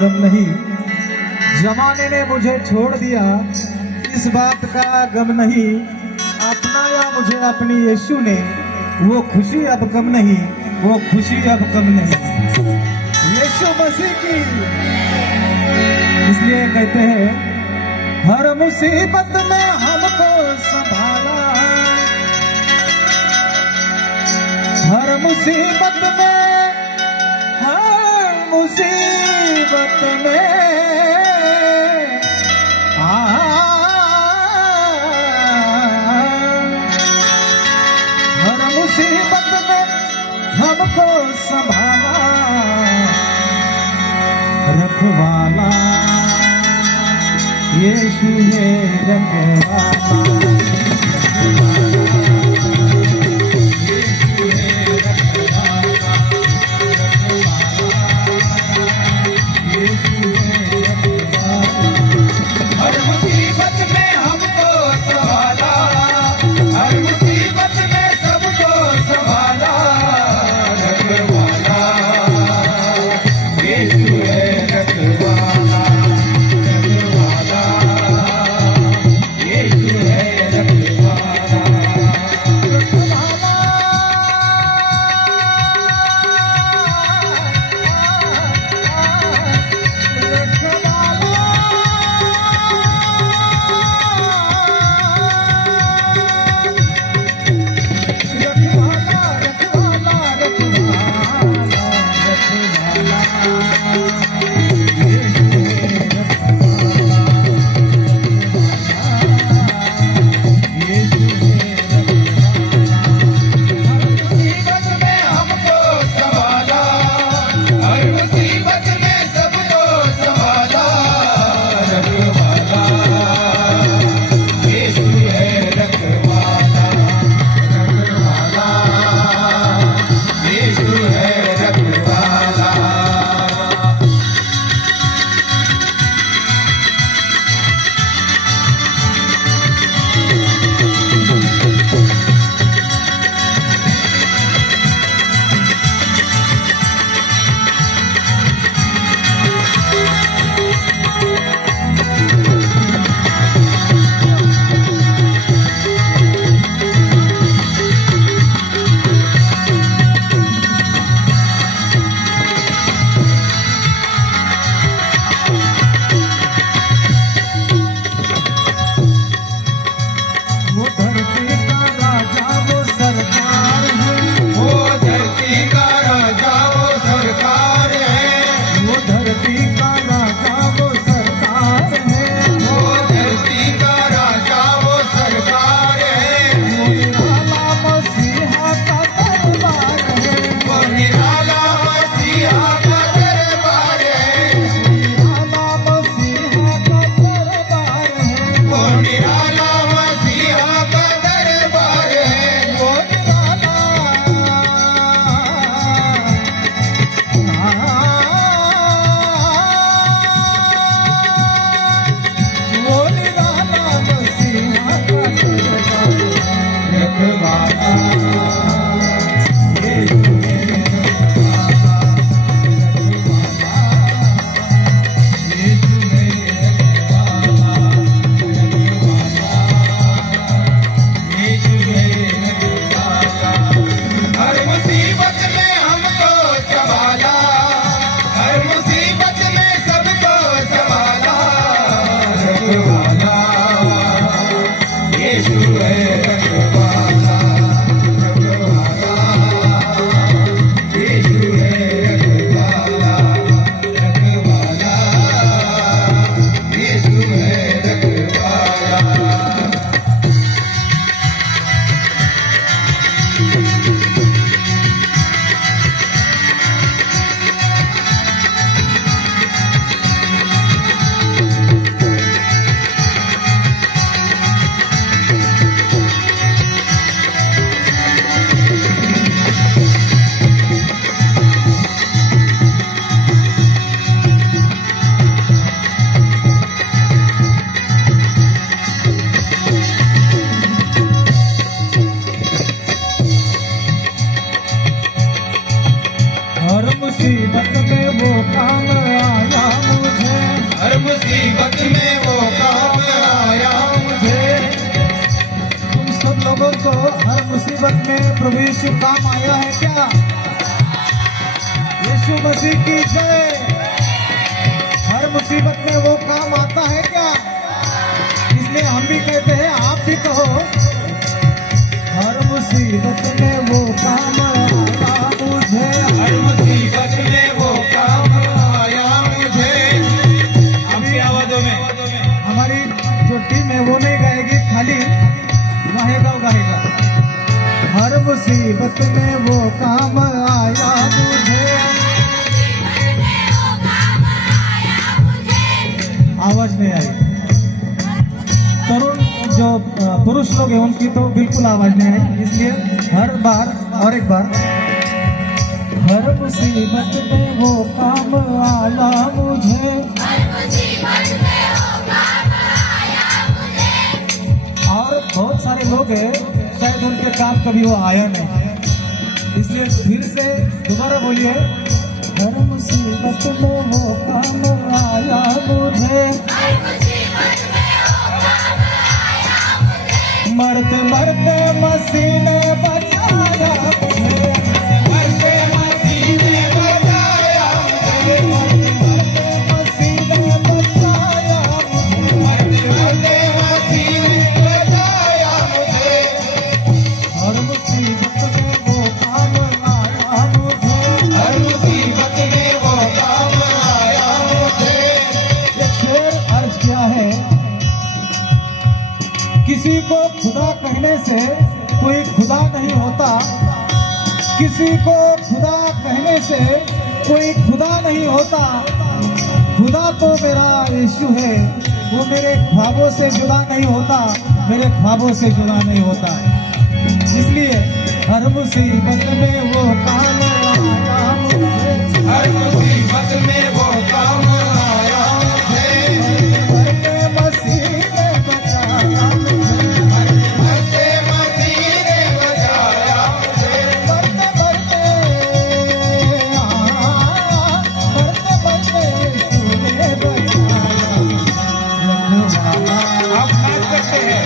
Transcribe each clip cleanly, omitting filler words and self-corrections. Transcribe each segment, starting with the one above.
गम नहीं, जमाने ने मुझे छोड़ दिया इस बात का गम नहीं, अपनाया मुझे अपनी यीशु ने, वो खुशी अब कम नहीं, वो खुशी अब कम नहीं, यीशु मसीह की। इसलिए कहते हैं हर मुसीबत में हमको संभाला, हर मुसीबत में, हर मुसीबत में हर मुसीबत में हमको संभाला, रखवाला यीशु है रखवाला। प्रभु यीशु काम आया है क्या? यीशु मसीह की जय। हर मुसीबत में वो काम आता है क्या? इसलिए हम भी कहते हैं, आप भी कहो, हर मुसीबत में वो काम आया मुझे, हर मुसीबत में वो काम आया मुझे। आपकी आवाजों में हमारी जो टीम है वो नहीं गाएगी, खाली गाएगा। हर मुसीबत में वो काम आया मुझे। आवाज नहीं आई। तरुण जो पुरुष लोग हैं उनकी तो बिल्कुल आवाज नहीं आई, इसलिए हर बार और एक बार, हर मुसीबत में वो काम आया मुझे। और बहुत सारे लोग हैं शायद उनके काम कभी वो आया नहीं, इसलिए फिर से दोबारा बोलिए, हर मुसीबत में वो काम आया मुझे। मरते मरते मसीह ने बचाया मुझे, मरते मसीह ने बचाया मुझे, मरते मसीह ने बचाया मुझे, मरते मसीह ने बचाया मुझे। हर मुसीबत में वो काम आया मुझे, हर मुसीबत में वो काम आया मुझे। एक शेर अर्ज किया है, किसी को खुदा कहने से कोई खुदा नहीं होता, किसी को खुदा कहने से कोई खुदा नहीं होता। खुदा तो मेरा यीशु है, वो मेरे ख्वाबों से जुदा नहीं होता, मेरे ख्वाबों से जुदा नहीं होता। इसलिए हर मुसीबत में वो काम आया मुझे, हर मुसीबत में वो काम आया मुझे। मरते मसीह ने बचाया मुझे, मरते मसीह ने बचाया मुझे। मरते मरते तूने बचाया। आप नाच सकते हैं।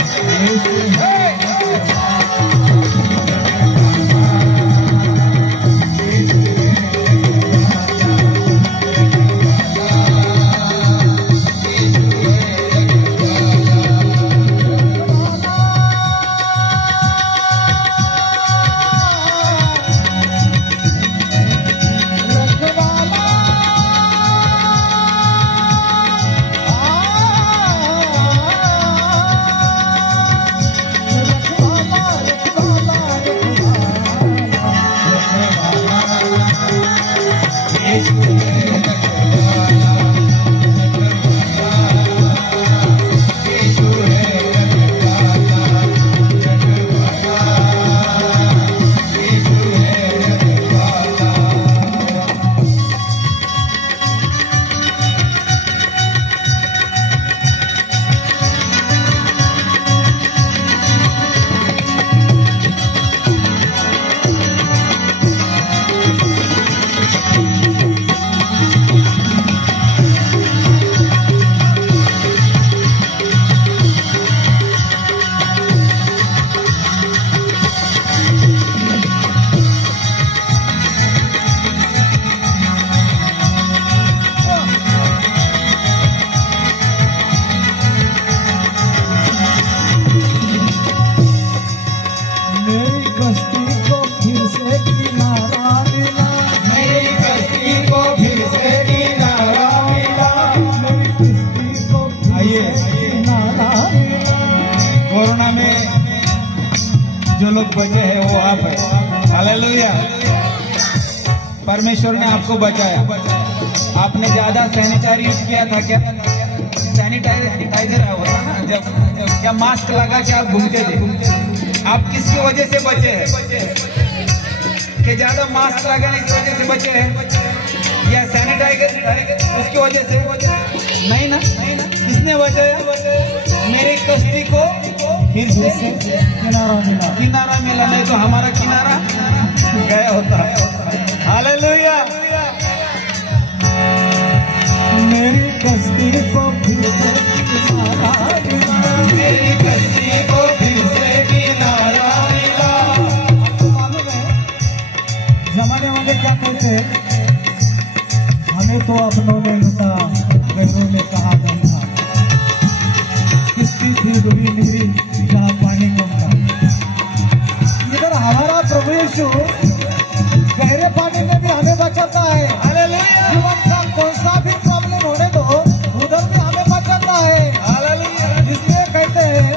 मेरी कश्ती को फिर से किनारा मिला, मेरी कश्ती को फिर से किनारा मिला। मेरी कश्ती को फिर आइए। से किनारा मिला। कोरोना में जो लोग बचे हैं वो आप है। हालेलुया। परमेश्वर ने आपको बचाया। आपने ज्यादा सैनिटाइजर यूज किया था क्या? सैनिटाइजर होता ना, जब क्या मास्क लगा के आप घूमते थे। आप किसकी वजह से बचे हैं? कि ज्यादा मास्क लगाने की वजह से बचे हैं या सैनिटाइजर उसकी वजह से? नहीं ना। किसने बचाया? मेरी कश्ती को फिर से किनारा मिला। किनारा मिला, नहीं तो हमारा किनारा गया होता है। हालेलुया। मेरी कश्ती को फिर से किनारा मिला। मेरी कश्ती को फिर से किनारा मिला। आपको मालूम ये तो अपनों ने लुटा, गैरों ने कहा दम था। किसकी थी डूबी मेरी जहाँ पानी कम था। इधर हमारा प्रभु यीशु गहरे पानी में भी हमें बचाता है। हालेलुया जीवन का कौन सा भी प्रॉब्लम होने दो, उधर भी हमें बचाता है। हालेलुया इसलिए कहते हैं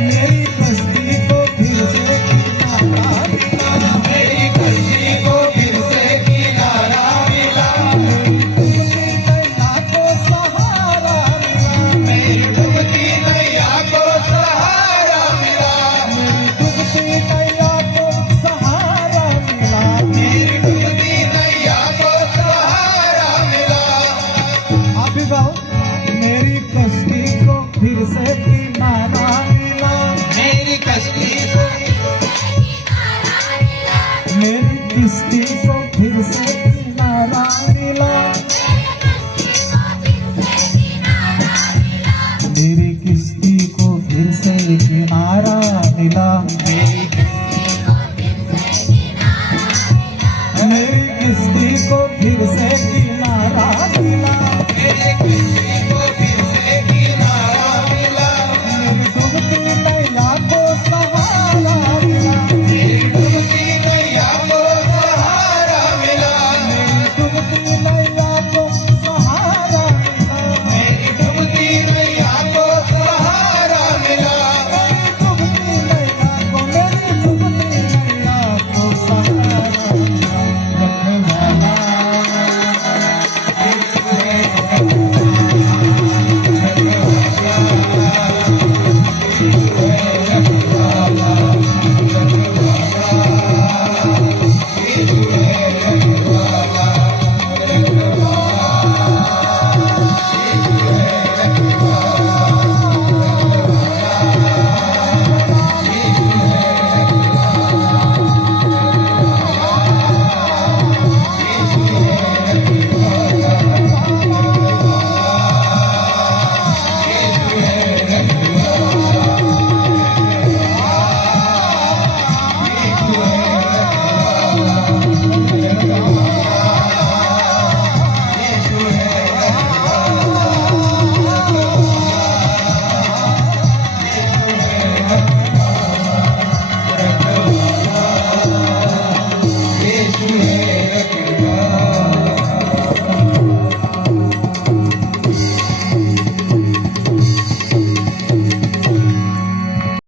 मेरी कश्ती को फिर से किनारा मिला, मेरी कश्ती को फिर से किनारा मिला, डूबती नैया को सहारा मिला, मेरी डूबती नैया को सहारा मिला, डूबती नैया को सहारा मिला। मेरी डूबती नैया को सहारा मिला। आप भी गाओ, मेरी कश्ती को फिर से